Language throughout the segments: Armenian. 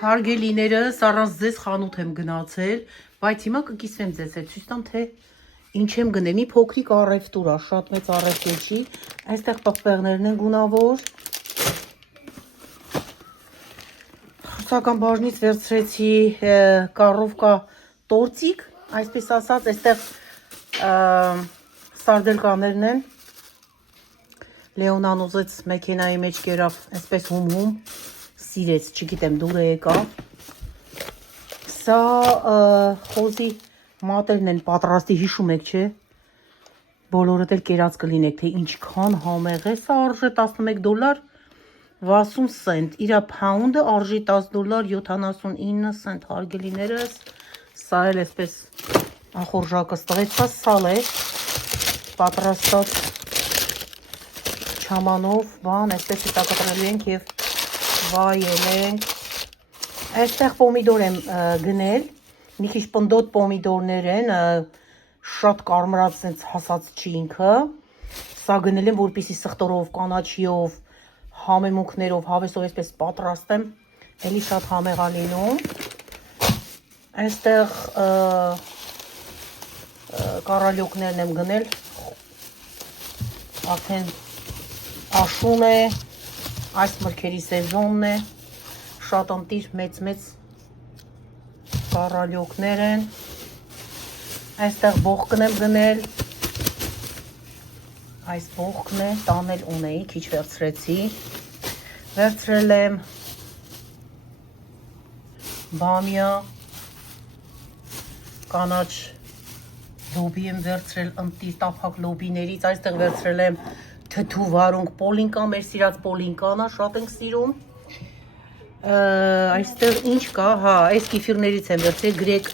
Հարգելիներս, առանց ձեզ խանութ եմ գնացել, բայց հիմա կկիսվեմ ձեզ հետ, ցույց տամ թե ինչ եմ գնել, մի փոքրիկ առևտուր է, շատ մեծ առևտուր չի, այստեղ պղպեղներն են գունավոր, խրճական բաժնից վերցրեցի կառովկա տորտիկ, այսպես ասած, այստեղ սարդելկաներն են, Լեոնան ուզեց մեքենայի մեջ կերավ, այսպես հում-հում, սիրեց, չգիտեմ, դուր է եկավ, սա խոզի մատերն են պատրաստի, հիշում եք, չէ, բոլորդ էլ կերած կլինեք, թե ինչքան համեղ է, սա արժե $11, 60 սենտ, իրա փաունդը արժի $10.79, հարգելիներս, սա էլ այսպես ախորժակս տղեց, սա սալ է, պատրաստած չամանով, բան, այսպես հետակտրելու ենք և վայել ենք, այստեղ պոմիդոր եմ գնել, մի քիչ պնդոտ պոմիդորներ են, շատ կարմրած հասած չի ինքը, սա գնել եմ, որպեսզի սխտորով, կանաչիով, համեմունքներով, հավեսով այսպես պատրաստեմ, էլի շատ համեղ է լինում, այստեղ կարալյոկներն եմ գնել, արդեն աշուն է, այս մրգերի սեզոնն է, շատ ընտիր մեծ կարալյոկներ են, այստեղ բողկն եմ գնել, այս բողկն է, տանել ունեի, քիչ վերցրեցի, վերցրել եմ բամյա, կանաչ լոբի եմ վերցրել ընտիր տափակ լոբիներից, այստեղ վերցրել եմ թթու վարունգ պոլինկա, մեր սիրած պոլինկանա, շատ ենք սիրում, այստեղ ինչ կա, հա, այս կիֆիրներից եմ վերցրել, գրեկ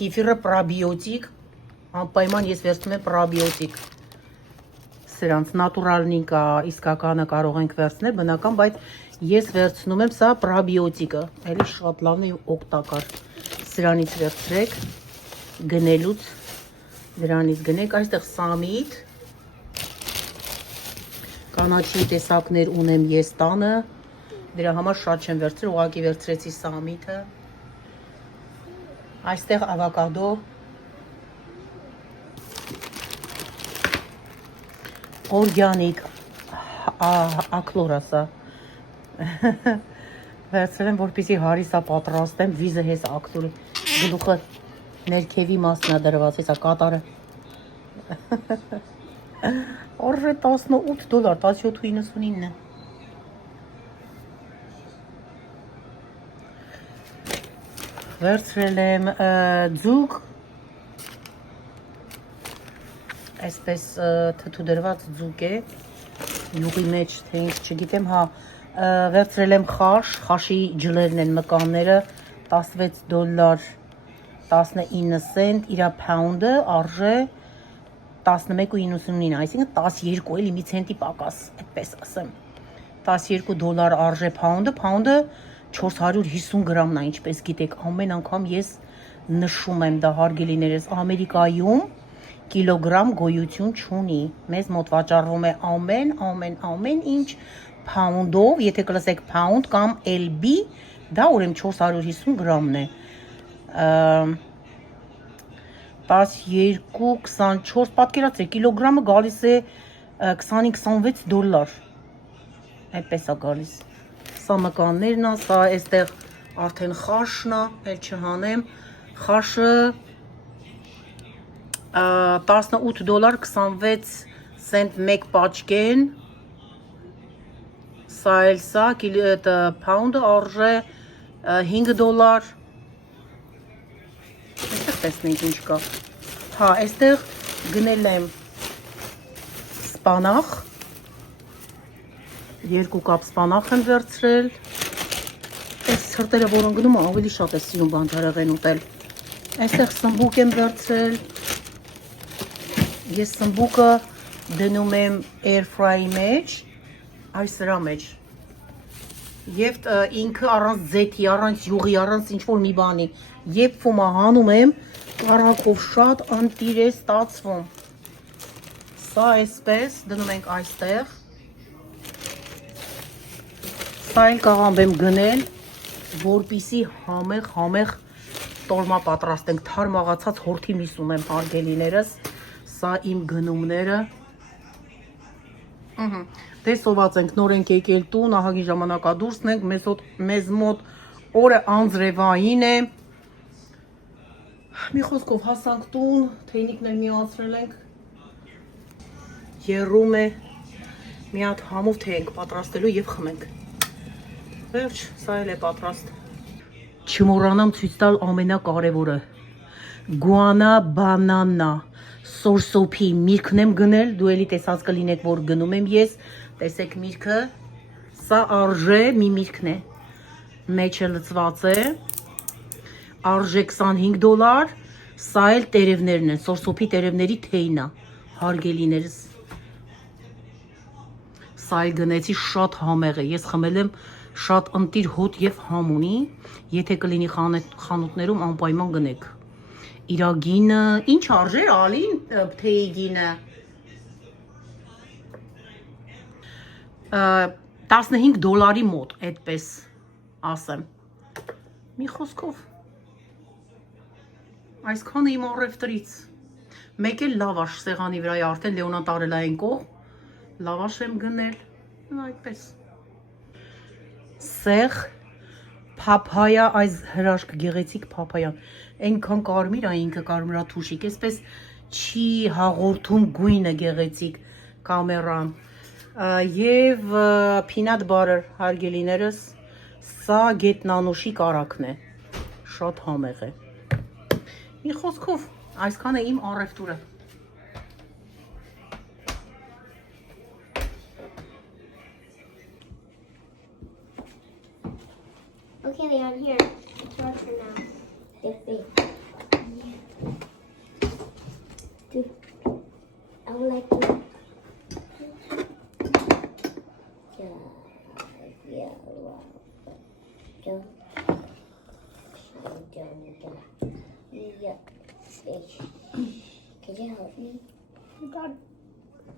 կիֆիրը պրաբիոտիկ, անպայման ես վերցնում եմ պրաբիոտիկ, սրանց նատուրալնին կա, իսկականը կարող ենք վերցնել, բնական, բայց ես վերցնում եմ սա պրաբիոտիկը, էլի շատ լավն է օգտակար, սրանից վերցրեք, գնելուց, դրանից գնեք, այստեղ սամիտ, կանաչի տեսակներ ունեմ ես տանը, դրա համար շատ չեմ վերցրել, ուղղակի վերցրեցի սամիթը, այստեղ ավոկադո, օրգանիկ, ակլոր ասա, վերցրել եմ, որպեսզի հարիսա պատրաստեմ, վիզը հես ակլորի, գլուխը ներքևի մասնա դրված, հեսա կատարը, արժե $18, 17.99 վերցրել եմ ձուկ, այսպես թթու դրված ձուկ է, յուղի մեջ, թե ինչ չգիտեմ, հա, վերցրել եմ խաշ, խաշի ջլերն են մկանները, $16, 19 սենտ, իրա փաունդը արժե 11.99, այսինքն 12 էլի մի ցենտի պակաս, այդպես ասեմ, $12 արժե փաունդը, փաունդը 450 գրամն է, ինչպես գիտեք, ամեն անգամ ես նշում եմ դա հարգելիներս, Ամերիկայում կիլոգրամ գոյություն չունի, մեզ մոտ վաճառվում է ամեն ինչ փաունդով, եթե կլսեք փաունդ կամ LB, դա ուրեմն 450 գրամն է, 12-24, պատկերացրեք, կիլոգրամը գալիս է $25-26, այդպես է գալիս, սա մկաններն է, սա այստեղ արդեն խաշն է, էլ չհանեմ, խաշը $18.26 սենտ մեկ պաչկեն, սա էլ սա, փաունդը արժե $5, այստեղ տեսնենք ինչ կա, հա, այստեղ գնել եմ սպանախ, 2 կապ սպանախ եմ վերցրել, այս սրտերը որ ընգնում ավելի շատ է սիրում բանջարեղեն ուտել, այստեղ սմբուկ եմ վերցրել, ես սմբուկը դնում եմ air fry-ի մեջ, այս սրա մեջ, և ինքը առանց ձեթի, առանց յուղի, առանց ինչ-որ մի բանի, եփվում է հանում եմ, կարակով շատ ընտիր է ստացվում, սա այսպես, դնում ենք այստեղ, սա էլ կաղամբ եմ գնել, որպիսի համեղ տոլմա պատրաստենք, թարմաղացած հորթի միս ունեմ հարգելիներս, սա իմ գնումները, տեսոված ենք, նոր ենք եկել տուն, ահագին ժամանակադուրսն ենք, մեզ մոտ օրը անձրևային է, մի խոսքով հասանք տուն, թեյնիկներ միացրել ենք, եռում է, մի հատ համով թեյ ենք պատրաստելու և խմենք, վերջ, սա էլ է պատրաստ, չմոռանամ ցույց տալ ամենակարևորը, գուանա բանանա, սորսոփի միրգն եմ գնել, դու էլի տեսած կլինեք, որ գնում եմ ես, տեսեք միրգը, սա արժե մի միրգն է, մեջը լծված է, արժե $25, սա էլ տերևներն են, սորսոփի տերևների թեյն է, հարգելիներս, սա էլ գնեցի շատ համեղ է, ես խմել եմ շատ ընտիր հոտ և համ ունի, եթե կլինի խանութներում անպայման գնեք, իրա գինը, ինչ արժեր ալին թեյի գինը, $15 մոտ, այդպես ասեմ, մի խոսքով, այսքանը իմ առևտրից, մեկ էլ լավաշ սեղանի վրա է արդեն Լեոնան տարել է այն կողմ, լավաշ եմ գնել, այդպես, սեղ, փափայա, այս հրաշք գեղեցիկ փափայան, այնքան կարմիր է ինքը կարմրաթուշիկ, այսպես չի հաղորդում գույնը գեղեցիկ կամերան, և peanut butter հարգելիներս, սա գետնանուշի կարակն է, շատ համեղ է, մի խոսքով, այսքան է իմ առևտուրը, Okay, Leon, here. It's your turn now. Get big. Dude, I would like to. Could you help me? God.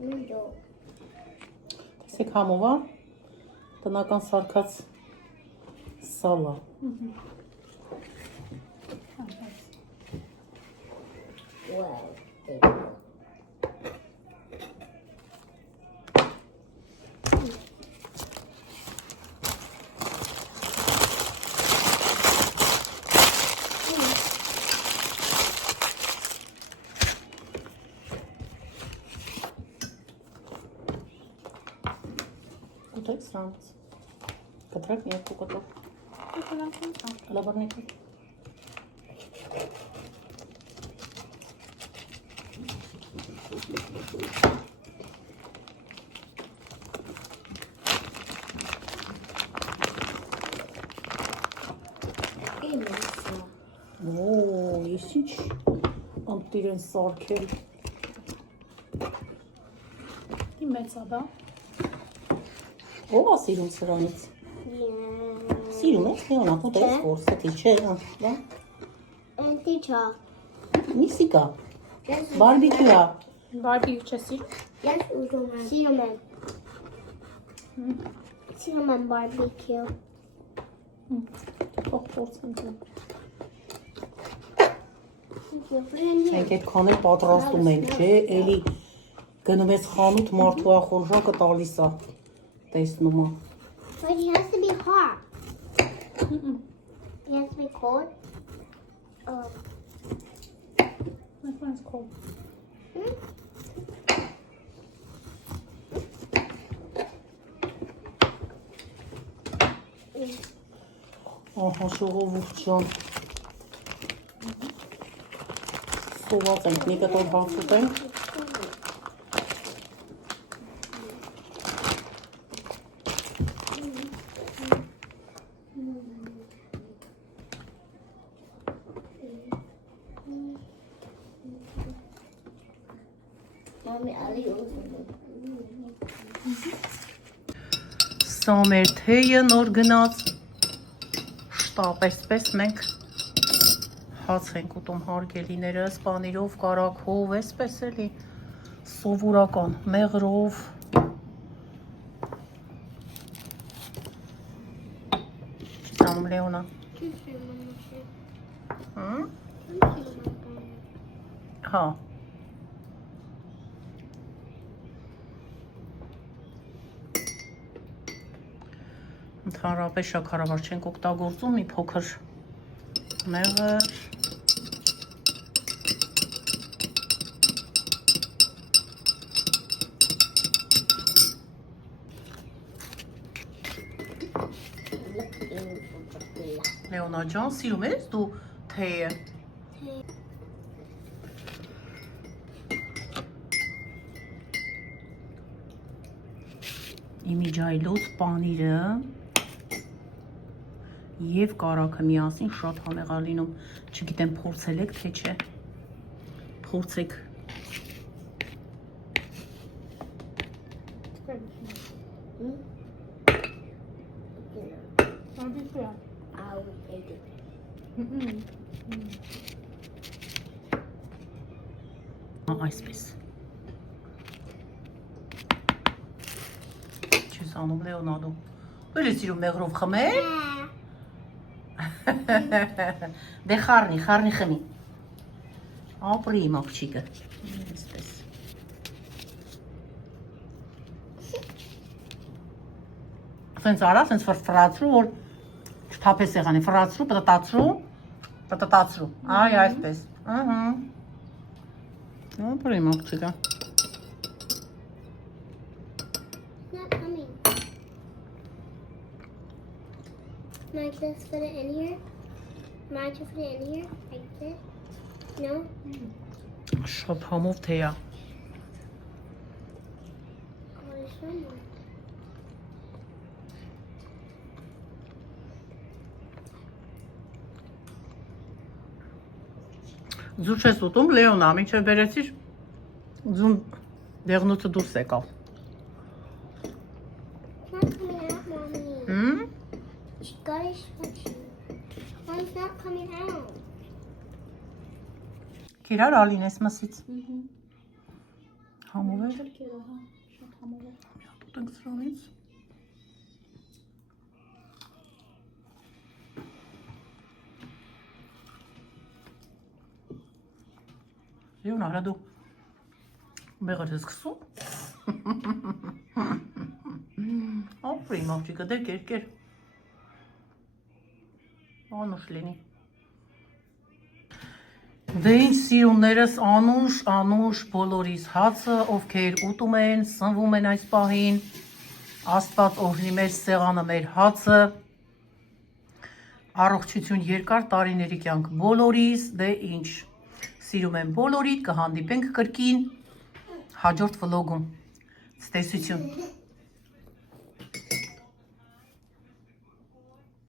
No. տեսեք համով է, տնական սարքած սալա, Wow, there you go. կտրեք սրանց, կտրեք երկու կտրեք, լաբարնեք, ես ինչ անտիր են սարքել, իմ մեծա դա, ով է սիրում սրանից, սիրում ես, Լեոնա, ուտես որ սետի չէ, դա, Teacher. նիսի կա, բարբիկյու է, Barbie չէ սիրում, Yes, Cinnamon. Cinnamon barbecue. թող փորձեմ դու, Thank you. Put it in here. մենք այդքան էլ պատրաստում ենք, չէ, էլի գնում ես խանութ մարդու ախորժակը տալիս է, տեսնում է, But it has to be hot. It has to be cold. my friend's cold. ահա ժողովուրդ ջան, սոված ենք, մի կտոր հաց ուտենք, Mommy, Ali սա մեր թեյը նոր գնաց, շտապ էսպես մենք հաց ենք ուտում հարգելիներս, պանիրով, կարագով, էսպես էլի, սովորական, մեղրով, անում Լեոնա։ Հմ։ Հա։ Ընդհանրապես շաքարավար չենք օգտագործում, մի փոքր մեղր։ Լեոնա ջան, սիրում ես դու թեյը։ Իմիջայլոց պանիրը և կարագը միասին շատ համեղ է լինում։ Չգիտեմ փորձել եք թե չէ։ Փորձեք։ Այսպես։ Չես անում Լեոնա դու։ Ո՞ր ես սիրում մեղրով խմել։ Դե խառնի խմի։ Ապրի իմ աղջիկը։ Այսպես։ Սենց արա, սենց ֆրացրու, որ չթափես եղանի, ֆրացրու, պտտացրու, այ այսպես, ապրի իմ աղջիկը։ Not coming. Can I just put it in here? Can I just put it in here? Like this? No? Շատ համով թեյա։ Oh, there's some more. Ձուր չես ուտում, Լեոնա, մինչև բերեցիր, ձուն դեղնոցը դուրս եկավ։ It's not coming out, Mommy. She got it stretchy. Why is not coming out? Կիրար ալին ես մսից։ Համով է։ Շատ համով է։ Ուտենք սրանից։ Լեոնա, հրա դու մեղր ես կսում։ Ապրի իմ աղջիկը, դե կեր։ Անուշ լինի։ Դե ինչ սիրուններս անուշ բոլորիս հացը, ովքեր ուտում են, սնվում են այս պահին, Աստված օրհնի մեր սեղանը, մեր հացը, առողջություն երկար տարիների կյանք բոլորիս, դե ինչ, սիրում եմ բոլորիդ, կհանդիպենք կրկին հաջորդ վլոգում, ցտեսություն։